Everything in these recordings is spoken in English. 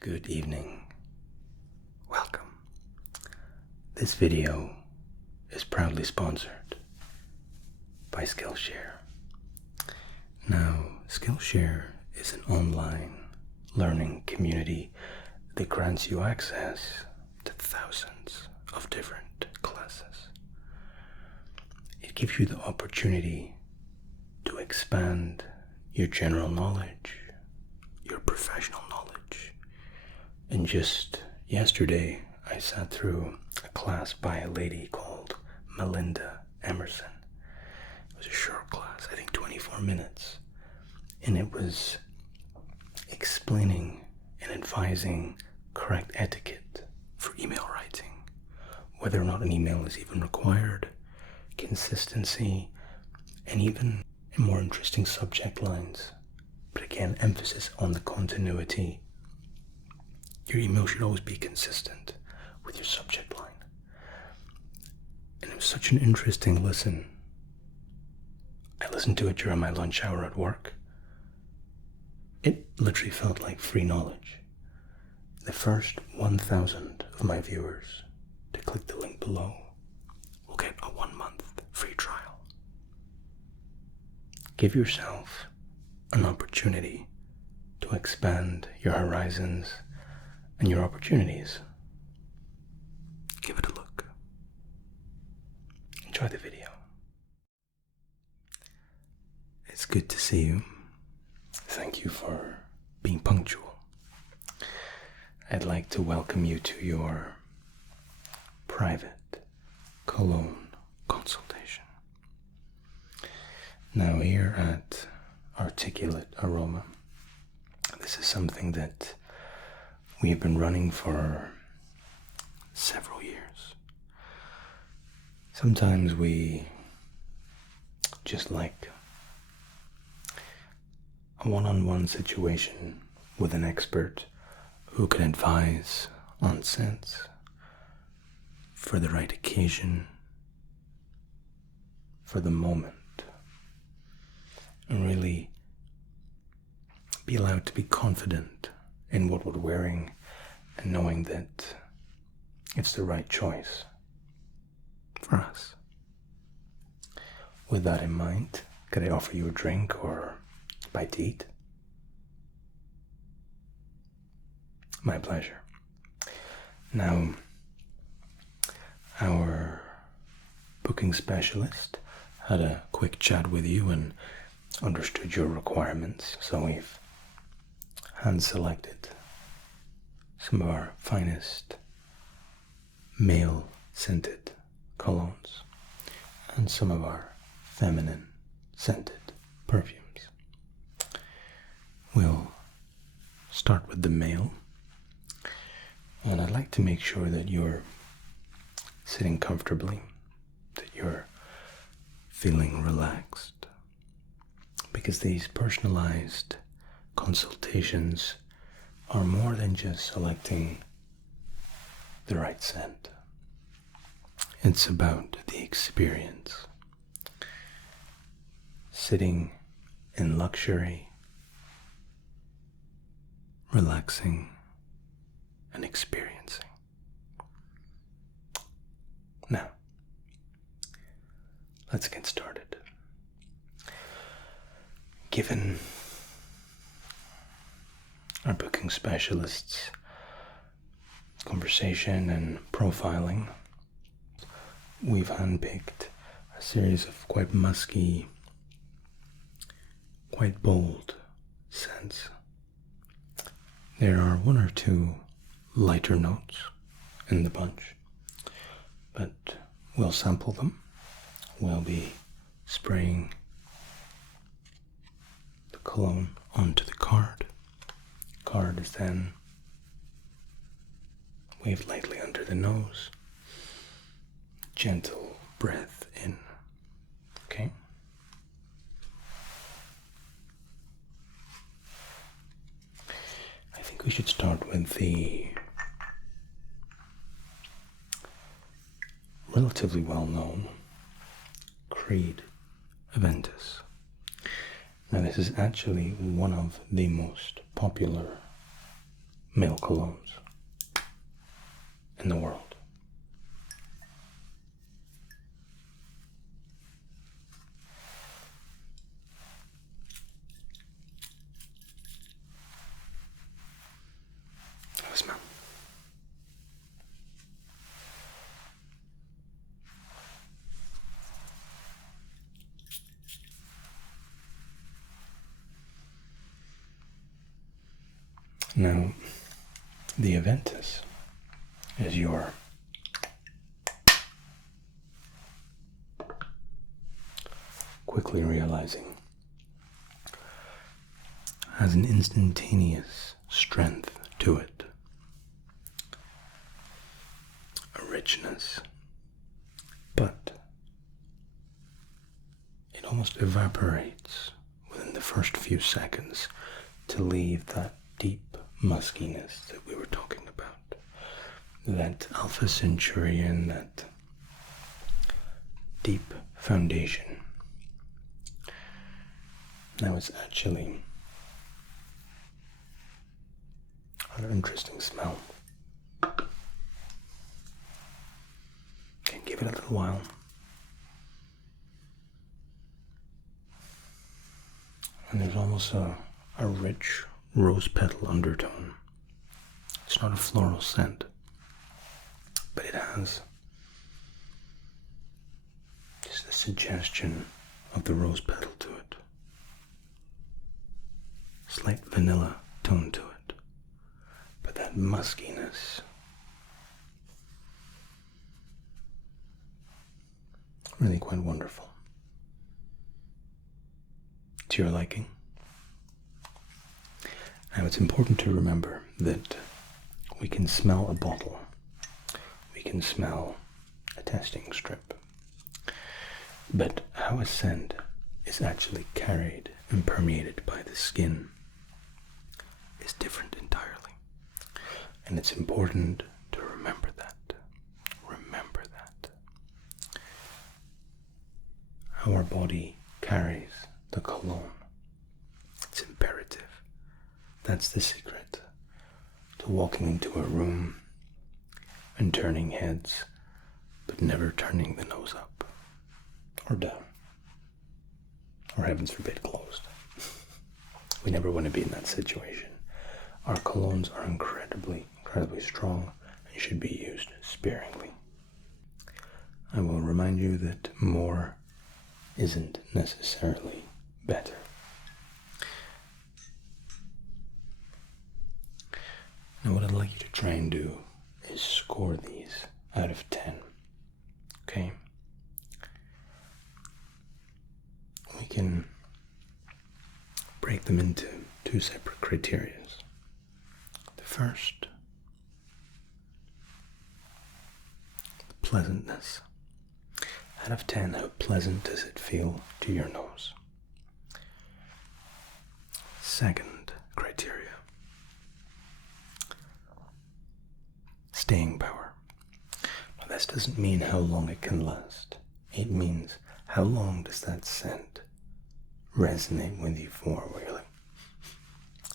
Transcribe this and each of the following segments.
Good evening. Welcome. This video is proudly sponsored by Skillshare. Now, Skillshare is an online learning community that grants you access to thousands of different classes. It gives you the opportunity to expand your general knowledge, your professional knowledge. And just yesterday, I sat through a class by a lady called Melinda Emerson. It was a short class, I think 24 minutes. And it was explaining and advising correct etiquette for email writing, whether or not an email is even required, consistency, and even more interesting subject lines. But again, emphasis on the continuity. Your email should always be consistent with your subject line. And it was such an interesting listen. I listened to it during my lunch hour at work. It literally felt like free knowledge. The first 1,000 of my viewers to click the link below will get a 1-month free trial. Give yourself an opportunity to expand your horizons and your opportunities. Give it a look. Enjoy the video. It's good to see you. Thank you for being punctual. I'd like to welcome you to your private Cologne consultation. Now, here at Articulate Aroma, this is something that we've been running for several years. Sometimes we just like a one-on-one situation with an expert who can advise on scents for the right occasion, for the moment, and really be allowed to be confident in what we're wearing and knowing that it's the right choice for us. With that in mind, could I offer you a drink or a bite to eat? My pleasure. Now, our booking specialist had a quick chat with you and understood your requirements, so we've hand-selected some of our finest male scented colognes and some of our feminine scented perfumes. We'll start with the male, and I'd like to make sure that you're sitting comfortably, that you're feeling relaxed, because these personalized consultations are more than just selecting the right scent. It's about the experience. Sitting in luxury, relaxing, and experiencing. Now, let's get started. Given our booking specialists' conversation and profiling, we've handpicked a series of quite musky, quite bold scents. There are one or two lighter notes in the bunch, but we'll sample them. We'll be spraying the cologne onto the card. Card is then waved lightly under the nose. Gentle breath in. Okay? I think we should start with the relatively well-known Creed Aventus. Now, this is actually one of the most popular male colognes in the world. Have a smell. Now, the Aventus is your quickly realizing has an instantaneous strength to it, a richness, but it almost evaporates within the first few seconds to leave that deep muskiness that we were talking about, that Alpha Centurion, that deep foundation. Now it's actually an interesting smell. Okay, give it a little while. And there's almost a rich rose petal undertone. It's not a floral scent, but it has just the suggestion of the rose petal to it. Slight vanilla tone to it, but that muskiness, really quite wonderful. To your liking. Now it's important to remember that we can smell a bottle, we can smell a testing strip, but how a scent is actually carried and permeated by the skin is different entirely. And it's important to remember that. Remember that. How our body carries the cologne. It's imperative. That's the secret to walking into a room and turning heads, but never turning the nose up or down, or heavens forbid, closed. We never want to be in that situation. Our colognes are incredibly strong and should be used sparingly. I will remind you that more isn't necessarily better. Now what I'd like you to try and do is score these out of 10. Okay? We can break them into two separate criteria. The first, pleasantness. Out of 10, how pleasant does it feel to your nose? Second criteria, staying power. Now this doesn't mean how long it can last. It means how long does that scent resonate with you for, where you're like,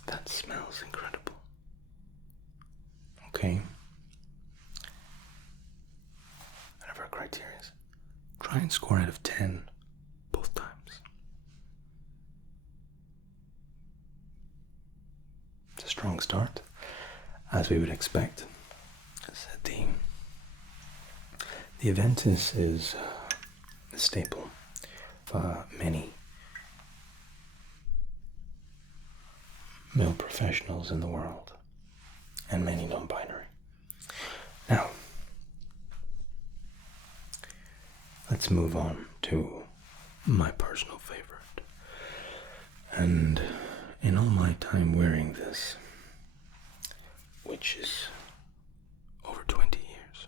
that smells incredible. Okay? Out of our criteria, try and score out of 10 both times. It's a strong start, as we would expect. As I said, the Aventus is a staple for many male professionals in the world, and many non-binary. Now, let's move on to my personal favorite. And in all my time wearing this, which is over 20 years,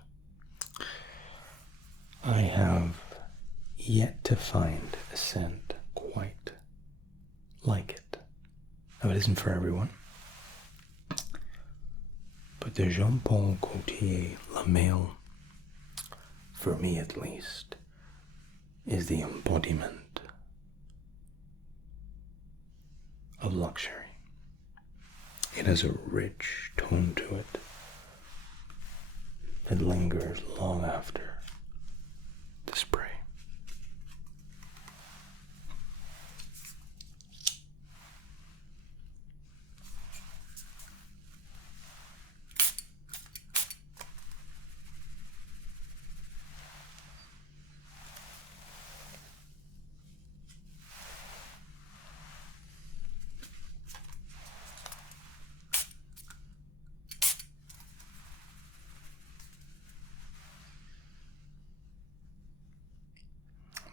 I have yet to find a scent quite like it. Now, it isn't for everyone, but the Jean Paul Gaultier La Male, for me at least, is the embodiment of luxury. It has a rich tone to it that lingers long after the spray.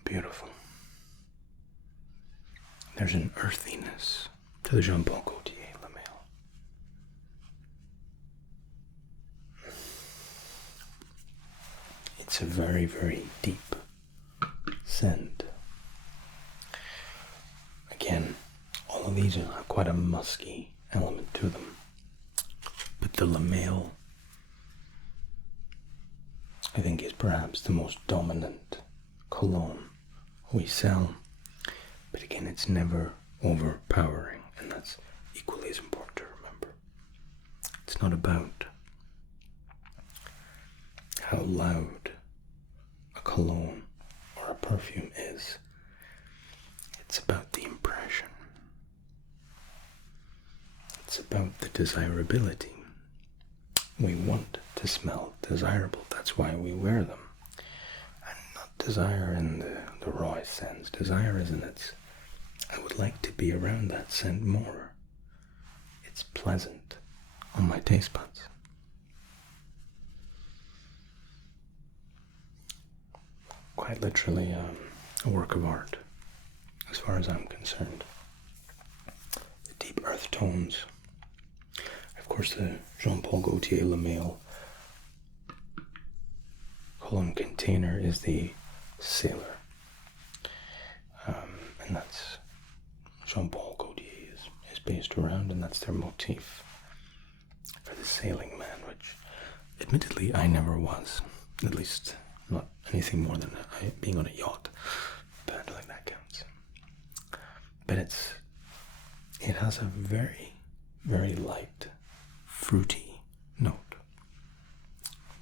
Beautiful. There's an earthiness to the Jean Paul Gaultier Le Male. It's a very, very deep scent. Again, all of these have quite a musky element to them. But the Le Male, I think, is perhaps the most dominant cologne we sell, but again, it's never overpowering, and that's equally as important to remember. It's not about how loud a cologne or a perfume is. It's about the impression. It's about the desirability. We want to smell desirable. That's why we wear them. Desire in the raw sense. Desire is in its, I would like to be around that scent more. It's pleasant on my taste buds. Quite literally a work of art, as far as I'm concerned. The deep earth tones. Of course, the Jean Paul Gaultier Le Male cologne container is the Sailor, and that's Jean Paul Gaultier is based around, and that's their motif for the sailing man, which admittedly I never was, at least not anything more than being on a yacht, but like that counts. But it has a very, very light, fruity note.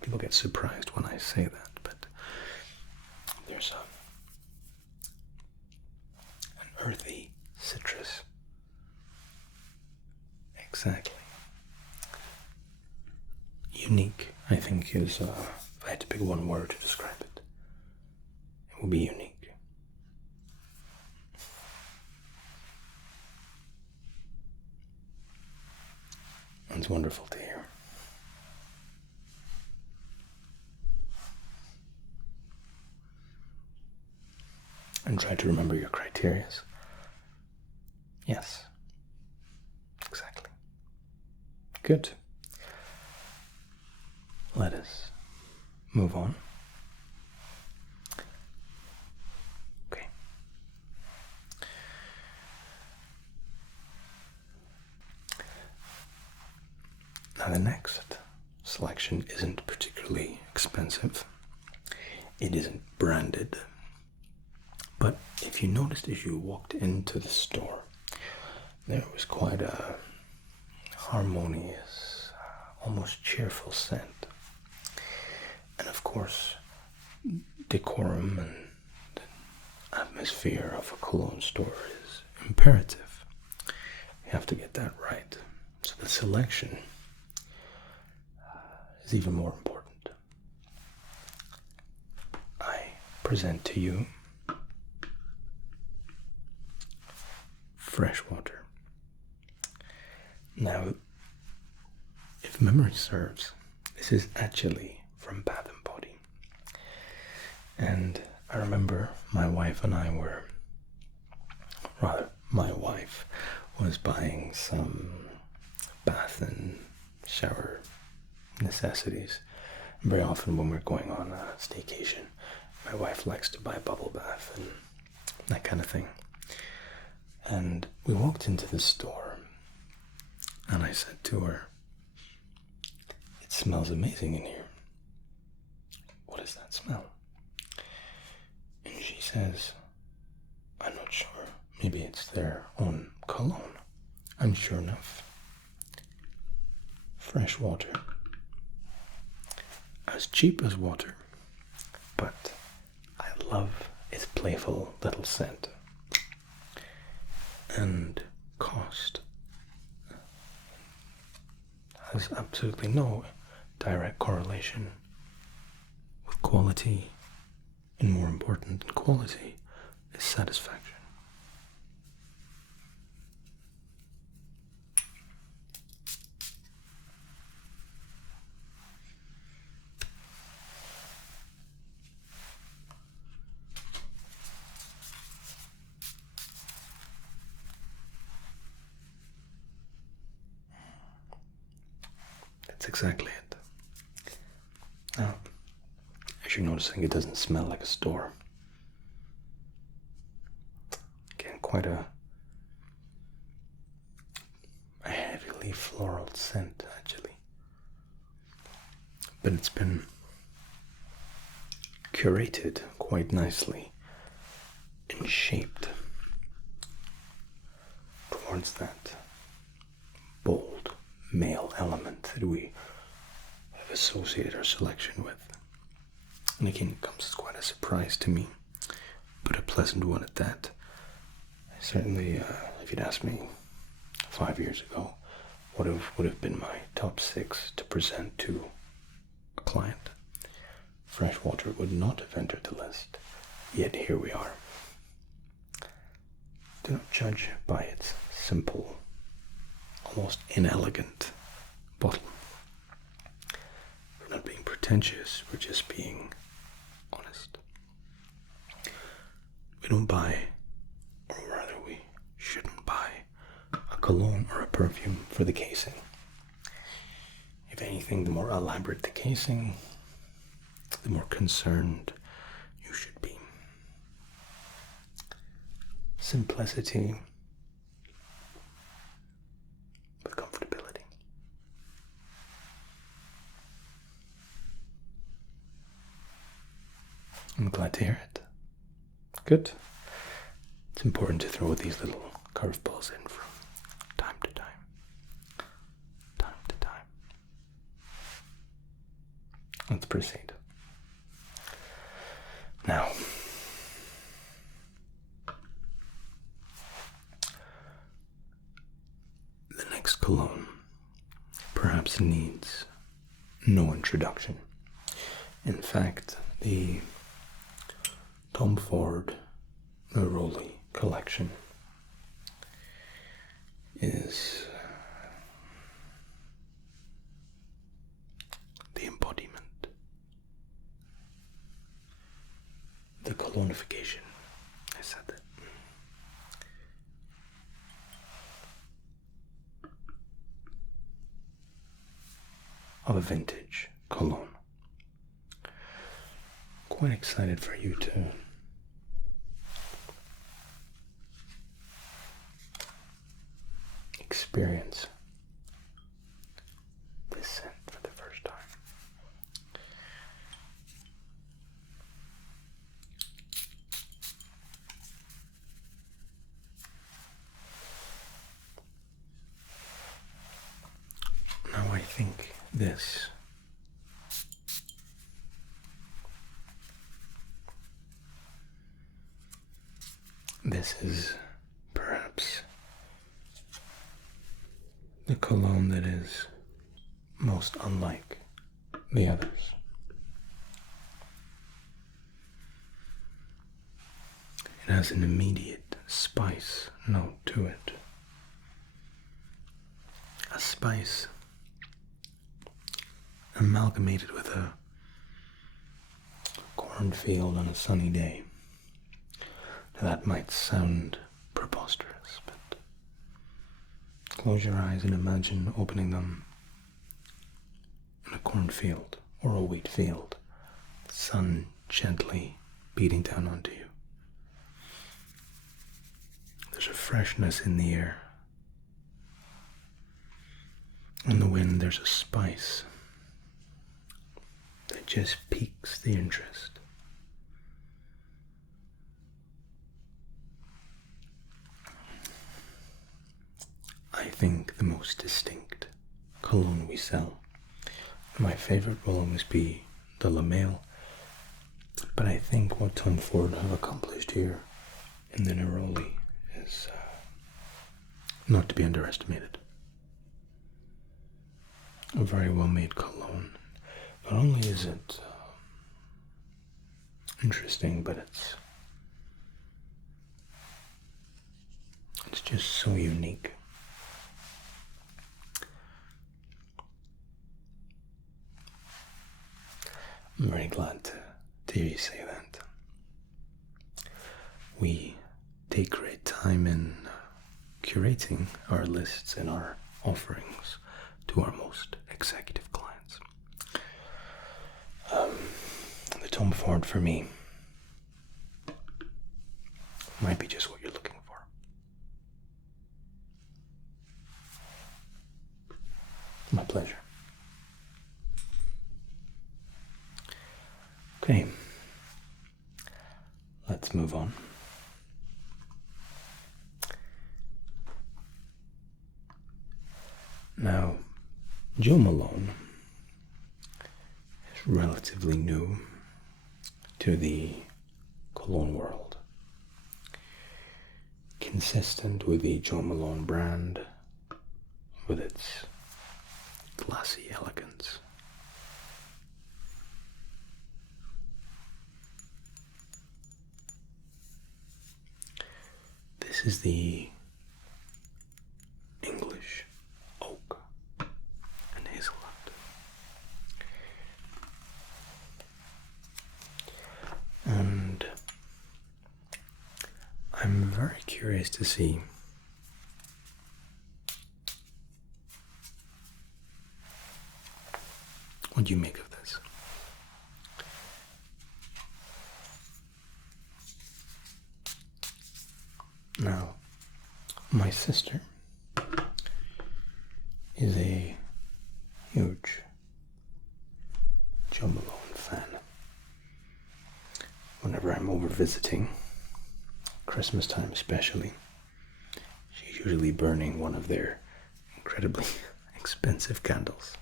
People get surprised when I say that, but there's an earthy citrus. Exactly. Unique, I think, is, if I had to pick one word to describe it, it would be unique. It's wonderful to hear. And try to remember your criteria. Yes. Exactly. Good. Let us move on. Okay. Now the next selection isn't particularly expensive. It isn't branded. But if you noticed as you walked into the store, there was quite a harmonious, almost cheerful scent. And of course, decorum and the atmosphere of a cologne store is imperative. You have to get that right. So the selection is even more important. I present to you fresh water. Now, if memory serves, this is actually from Bath & Body. And I remember my wife was buying some bath and shower necessities. And very often when we're going on a staycation, my wife likes to buy bubble bath and that kind of thing. And we walked into the store, and I said to her, "It smells amazing in here. What is that smell?" And she says, "I'm not sure. Maybe it's their own cologne." And sure enough, fresh water. As cheap as water, but I love its playful little scent. And cost has absolutely no direct correlation with quality, and more important than quality is satisfaction. That's exactly it. Now, as you're noticing, it doesn't smell like a store. Again, quite a heavily floral scent, actually. But it's been curated quite nicely and shaped towards that bold male element that we have associated our selection with. And again, it comes as quite a surprise to me, but a pleasant one at that. Certainly, if you'd asked me 5 years ago, would have been my top 6 to present to a client. Freshwater would not have entered the list, yet here we are. Do not judge by its simple, almost inelegant bottle. We're not being pretentious, we're just being honest. We don't buy, or rather we shouldn't buy, a cologne or a perfume for the casing. If anything, the more elaborate the casing, the more concerned you should be. Simplicity with comfortability. I'm glad to hear it. Good. It's important to throw these little curveballs in from time to time. Time to time. Let's proceed. Now, the next cologne perhaps needs no introduction. In fact, the Tom Ford Roleplay collection is the embodiment, the colonification. I said that. Of a vintage cologne. Quite excited for you to experience this scent for the first time. Now I think this is perhaps the cologne that is most unlike the others. It has an immediate spice note to it. A spice amalgamated with a cornfield on a sunny day. Now that might sound preposterous, but close your eyes and imagine opening them in a cornfield or a wheat field, the sun gently beating down onto you. There's a freshness in the air. In the wind, there's a spice that just piques the interest. I think the most distinct cologne we sell. My favorite will always be the La Male, but I think what Tom Ford have accomplished here in the Neroli is not to be underestimated. A very well made cologne. Not only is it interesting, but it's just so unique. I'm very glad to hear you say that. We take great time in curating our lists and our offerings to our most executive clients. The Tom Ford for me might be just what you're looking for. My pleasure. Okay, let's move on. Now, Jo Malone is relatively new to the cologne world. Consistent with the Jo Malone brand, with its classy elegance. This is the English oak and hazelnut. And I'm very curious to see what you make of this. Now, my sister is a huge Jo Malone fan. Whenever I'm over visiting, Christmas time especially, she's usually burning one of their incredibly expensive candles.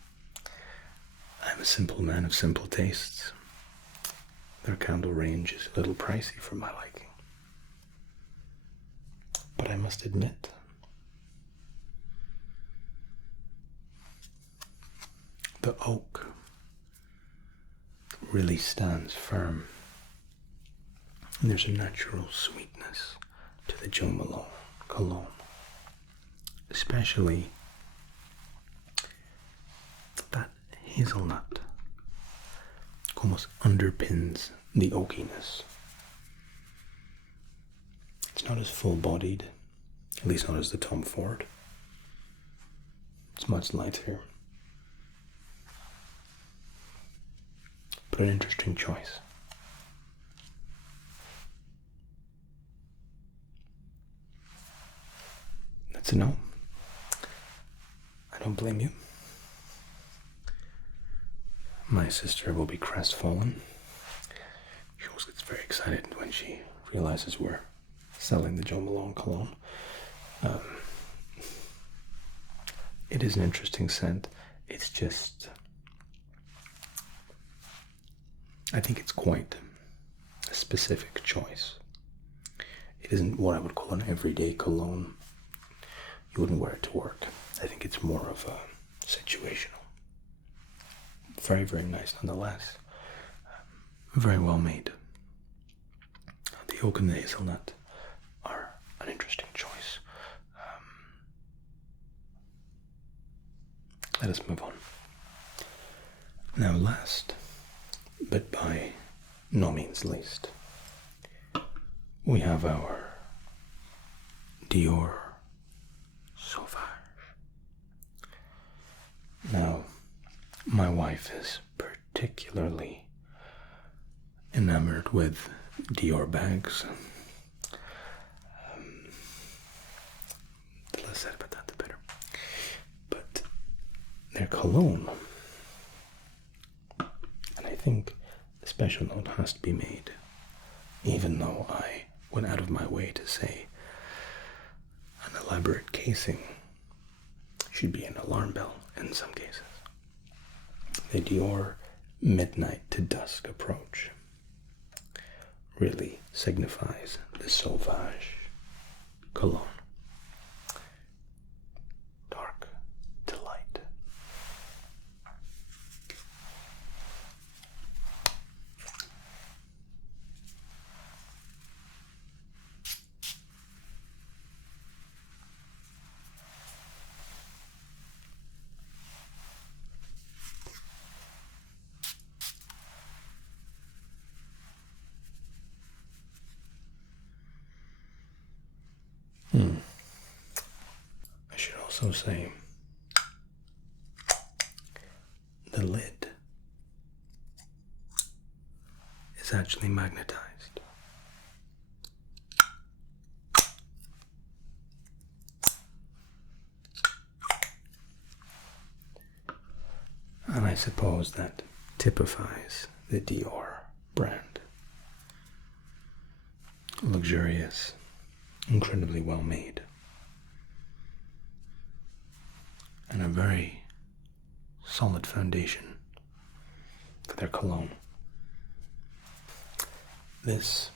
I'm a simple man of simple tastes. Their candle range is a little pricey for my liking. But I must admit, the oak really stands firm. And there's a natural sweetness to the Jo Malone cologne. Especially that hazelnut almost underpins the oakiness. It's not as full-bodied, at least not as the Tom Ford. It's much lighter. But an interesting choice. That's a no. I don't blame you. My sister will be crestfallen. She always gets very excited when she realizes we're selling the Jo Malone cologne. It is an interesting scent. It's just, I think it's quite a specific choice. It isn't what I would call an everyday cologne. You wouldn't wear it to work. I think it's more of a situational. Very, very nice nonetheless. Very well made. The oak and the hazelnut are an interesting choice. Let us move on. Now last, but by no means least, we have our Dior Sauvage. Now, my wife is particularly enamored with Dior bags. The less said about that, the better. But their cologne, and I think a special note has to be made, even though I went out of my way to say an elaborate casing should be an alarm bell in some cases. The Dior midnight to dusk approach really signifies the Sauvage cologne. Dark to light. I should also say the lid is actually magnetized. And I suppose that typifies the Dior brand. Luxurious, incredibly well made, and a very solid foundation for their cologne. This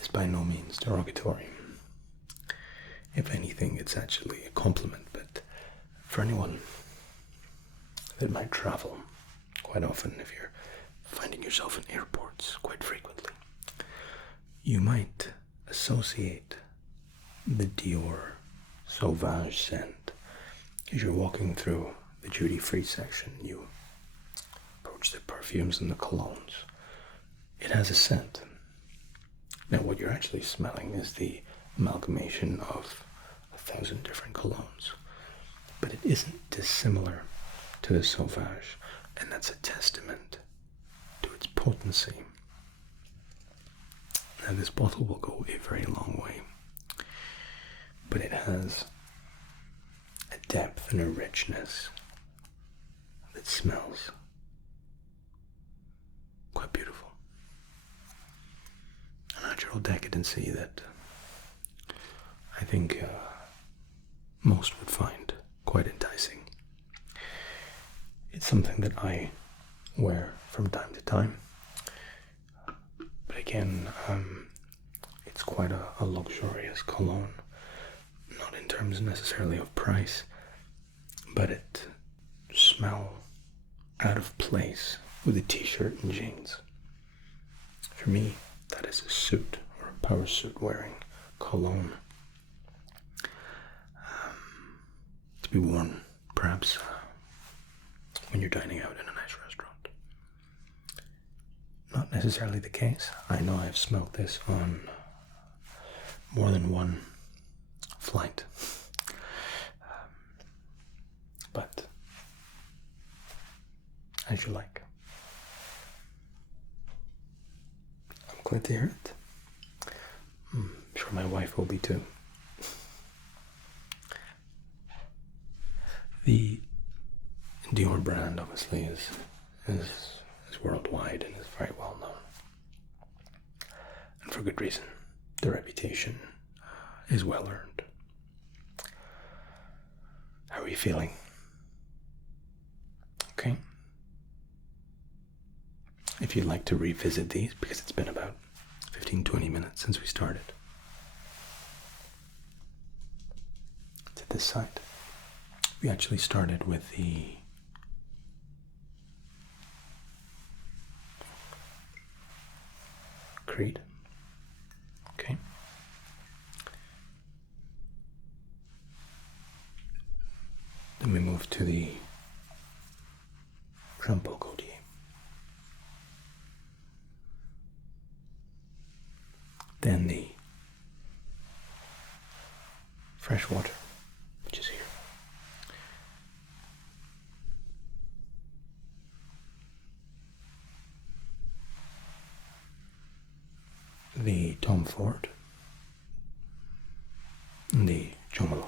is by no means derogatory. If anything, it's actually a compliment, but for anyone that might travel quite often, if you're finding yourself in airports quite frequently, you might associate the Dior Sauvage scent as you're walking through the duty-free section. You approach the perfumes and the colognes. It has a scent. Now what you're actually smelling is the amalgamation of 1,000 different colognes, but it isn't dissimilar to the Sauvage, and that's a testament to its potency. Now this bottle will go a very long way, but it has a depth and a richness that smells quite beautiful. A natural decadency that I think most would find quite enticing. It's something that I wear from time to time, but again, it's quite a luxurious cologne, not in terms necessarily of price, but it smells out of place with a t-shirt and jeans. For me, that is a suit or a power suit wearing cologne, to be worn perhaps when you're dining out in a nice restaurant. Not necessarily the case. I know I've smelled this on more than one flight, but as you like. I'm glad to hear it. I'm sure my wife will be too. The Dior brand obviously is worldwide and is very well known, and for good reason. The reputation is well earned. How are you feeling? Okay. If you'd like to revisit these, because it's been about 15-20 minutes since we started, to this side. We actually started with the Creed. Okay. Then we move to the Jean Paul Gaultier. Then the Freshwater, which is here. The Tom Ford, and the Jo Malone.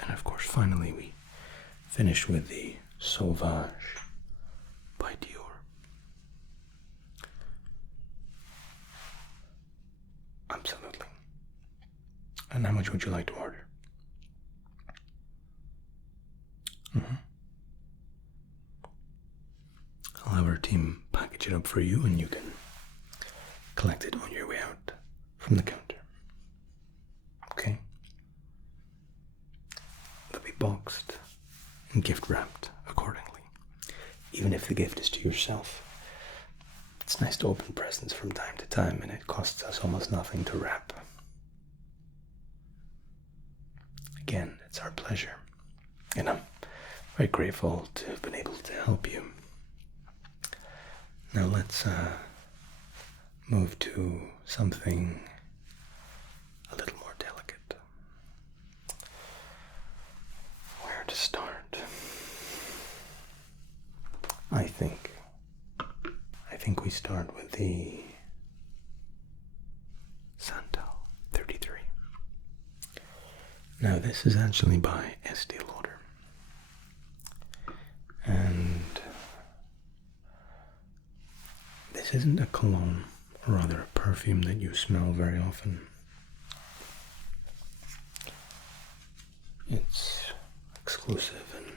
And of course, finally, we finished with the Sauvage by Dior. Absolutely. And how much would you like to order? I'll have our team package it up for you and you can collect it on your way out from the counter. Okay? They'll be boxed and gift wrapped accordingly. Even if the gift is to yourself. It's nice to open presents from time to time, and it costs us almost nothing to wrap. Again, it's our pleasure. And I'm very grateful to have been able to help you. Now let's move to something a little more delicate. Where to start? I think we start with the Santal 33. Now this is actually by Estee Lauder. And this isn't a cologne, or rather a perfume that you smell very often. It's exclusive and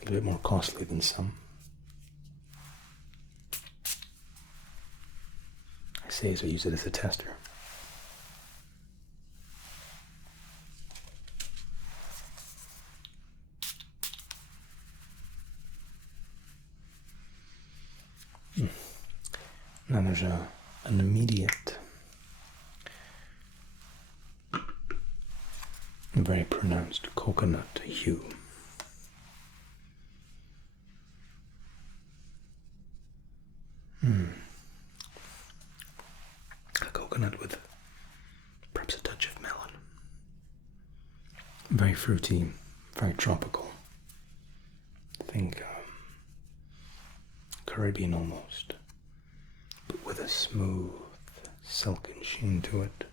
a little bit more costly than some. I say as I use it as a tester. Now there's an immediate, very pronounced coconut hue. A coconut with perhaps a touch of melon. Very fruity, very tropical. Think Caribbean almost, but with a smooth, silken sheen to it.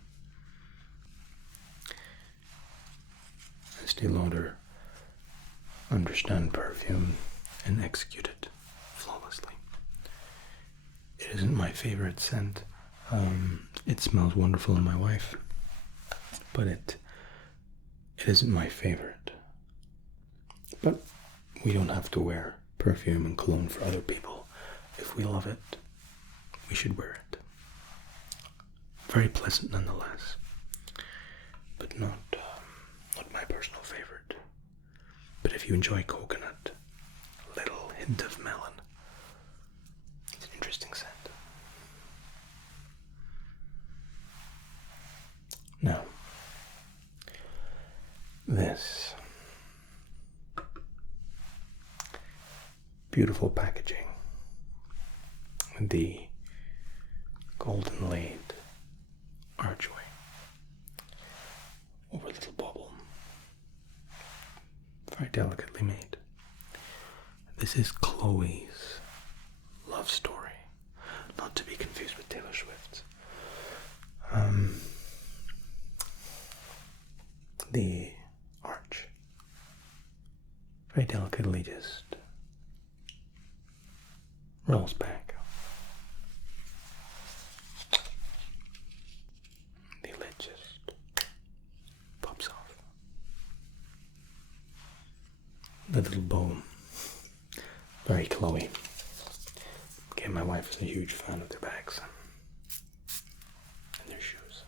Estee Lauder understand perfume and execute it flawlessly. It isn't my favorite scent. It smells wonderful on my wife, but it isn't my favorite. But we don't have to wear perfume and cologne for other people. If we love it, we should wear it. Very pleasant nonetheless, but not my personal favorite. But if you enjoy coconut, a little hint of melon, it's an interesting scent. Now, this beautiful packaging with the golden laid archway over a little bubble, very delicately made. This is Chloe's love story, not to be confused with Taylor Swift's. The arch, very delicately just rolls back. The lid just pops off. The little bow, very Chloe. Again, my wife is a huge fan of their bags and their shoes.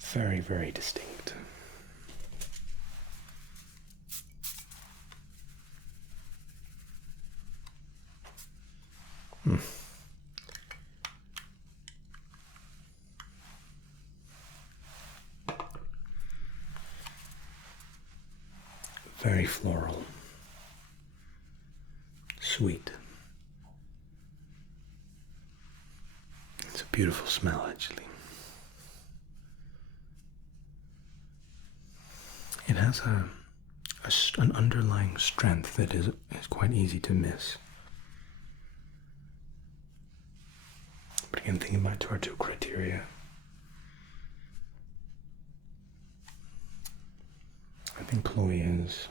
Very, very distinct. Very floral, sweet. It's a beautiful smell, actually. It has an underlying strength that is quite easy to miss. But again, thinking back to our two criteria, I think Chloe is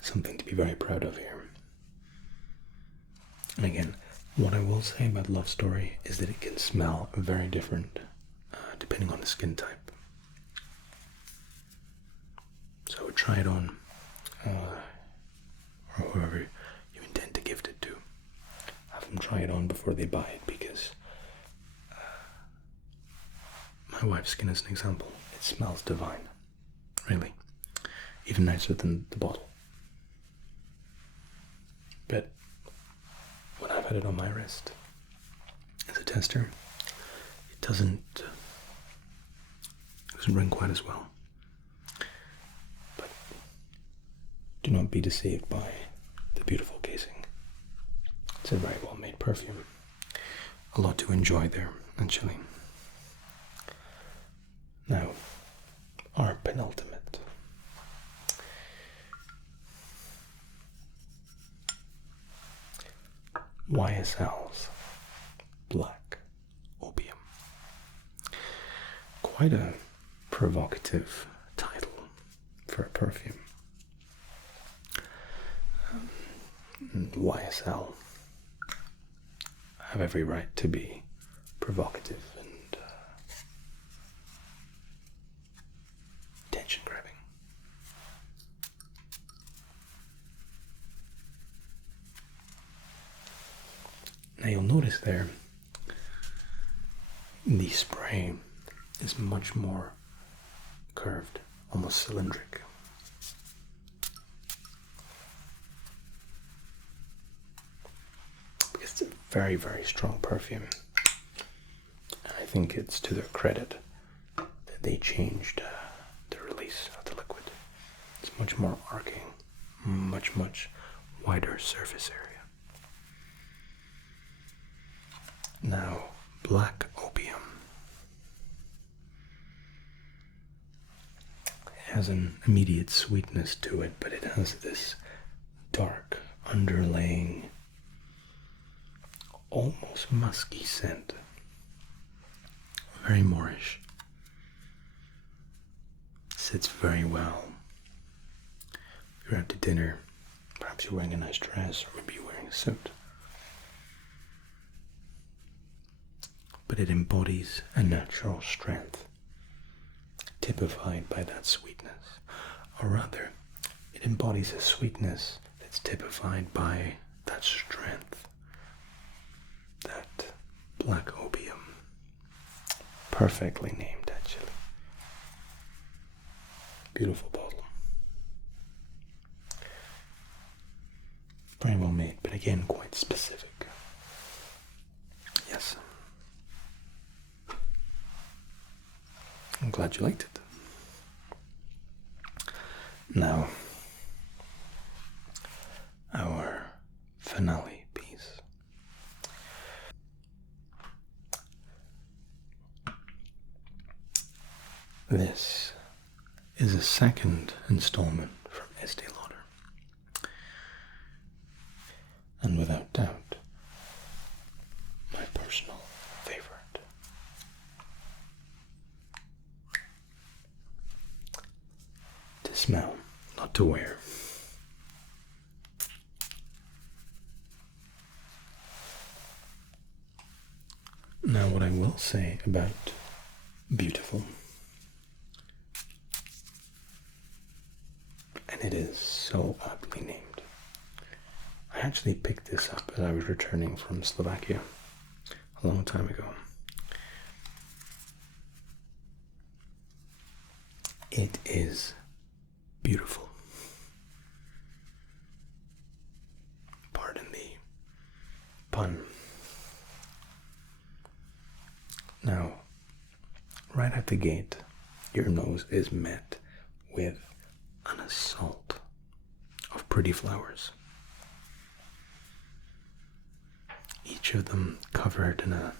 something to be very proud of here. And again, What I will say about Love Story is that it can smell very different depending on the skin type. So try it on, or whoever you intend to gift it to. Have them try it on before they buy it, because my wife's skin is an example. It smells divine, really, even nicer than the bottle. But when I've had it on my wrist as a tester, it doesn't ring quite as well. But do not be deceived by the beautiful casing. It's a very well made perfume. A lot to enjoy there, actually. Now, our penultimate. YSL's Black Opium. Quite a provocative title for a perfume. YSL have every right to be provocative and attention grabbing. Now you'll notice there the spray is much more curved, almost cylindric. Because it's a very, very strong perfume. And I think it's to their credit that they changed the release of the liquid. It's much more arcing, much wider surface area. Now, Black Opium has an immediate sweetness to it, but it has this dark, underlaying, almost musky scent. Very Moorish. Sits very well. If you're out to dinner, perhaps you're wearing a nice dress, or maybe you're wearing a suit. But it embodies a natural strength, typified by that sweetness. Or rather, it embodies a sweetness that's typified by that strength. That Black Opium. Perfectly named, actually. Beautiful bottle. Very well made, but again, quite specific. Yes. I'm glad you liked it. Now, our finale piece. This is a second installment from Estee Lauder. And without doubt, my personal favorite. To smell, not to wear. Now, what I will say about beautiful, and it is so aptly named. I actually picked this up as I was returning from Slovakia a long time ago. It is beautiful. Pardon the pun. Now, right at the gate, your nose is met with an assault of pretty flowers. Each of them covered in a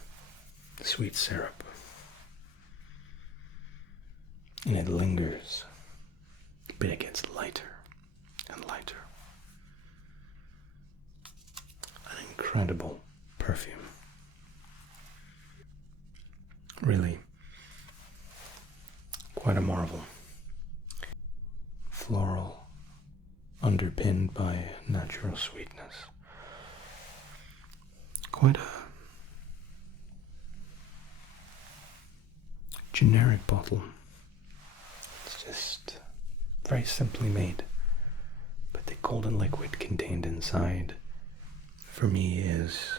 sweet syrup. And it lingers, but it gets lighter and lighter. An incredible perfume. Really, quite a marvel. Floral, underpinned by natural sweetness. quite a generic bottle. It's just very simply made, but the golden liquid contained inside, for me, is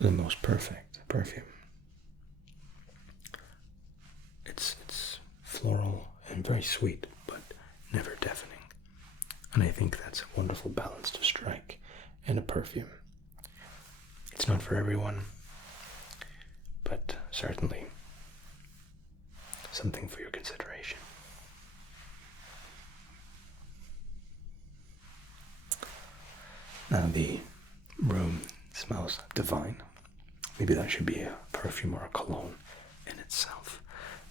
the most perfect perfume. It's floral and very sweet, but never deafening. And I think that's a wonderful balance to strike in a perfume. It's not for everyone, but certainly something for your consideration. Now the room smells divine. Maybe that should be a perfume or a cologne in itself,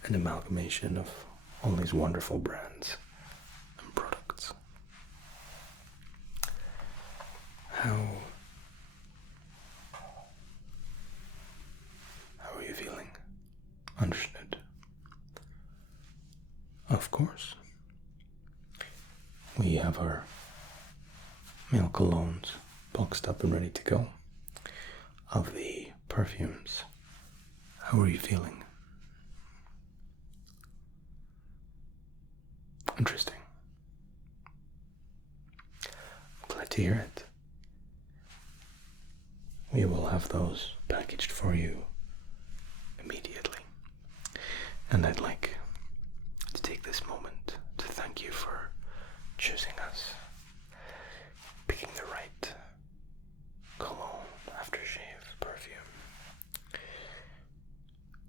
an amalgamation of all these wonderful brands and products. How are you feeling? Understood. Of course. We have our male colognes boxed up and ready to go. Of the perfumes, how are you feeling? Interesting. I'm glad to hear it. We will have those packaged for you immediately. And I'd like to take this moment to thank you for choosing us, picking the right cologne aftershave perfume.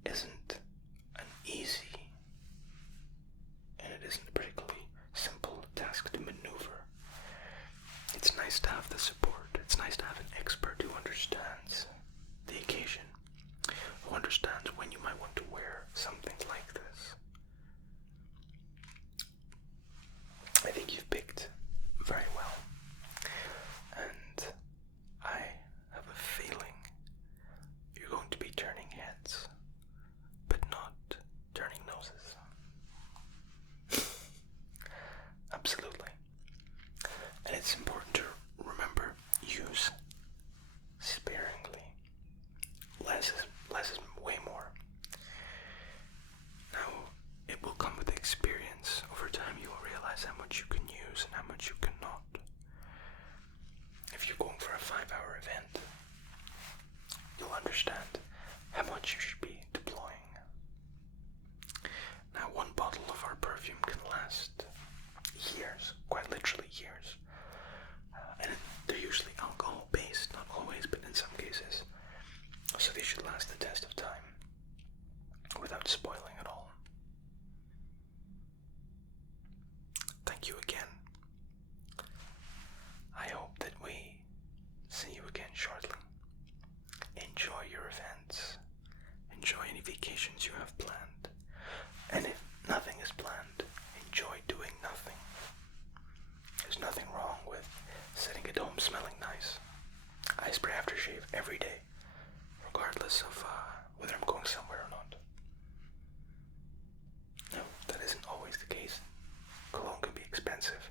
Isn't an easy, and it isn't a particularly simple task to maneuver. It's nice to have the support. It's nice to have an expert who understands the occasion, who understands when you might want to wear something like this. I think you've picked very well, and I have a feeling you're going to be turning heads, but not turning noses. Absolutely. And it's important to remember, use sparingly. Less is way more. Now, it will come with experience. Over time, you will realize how much you can use and how much you cannot. If you're going for a 5-hour event, you'll understand how much you should be deploying. Now, one bottle of our perfume can last years, quite literally years. And they're usually alcohol-based, not always, but in some cases. So they should last the test of time without spoiling at all. Thank you again. I hope that we see you again shortly. Enjoy your events. Enjoy any vacations you have planned. And if nothing is planned, enjoy doing nothing. There's nothing wrong with sitting at home smelling nice. I spray aftershave every day, regardless of whether I'm going somewhere or not. No, that isn't always the case. Cologne can be expensive,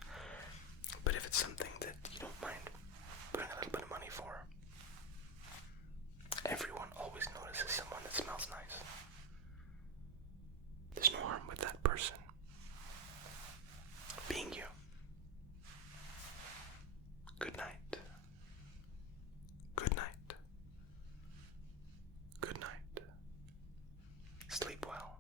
but if it's something that you don't mind putting a little bit of money for, everyone always notices someone that smells nice. There's no harm with that person being you. Good night. Good night. Good night. Sleep well.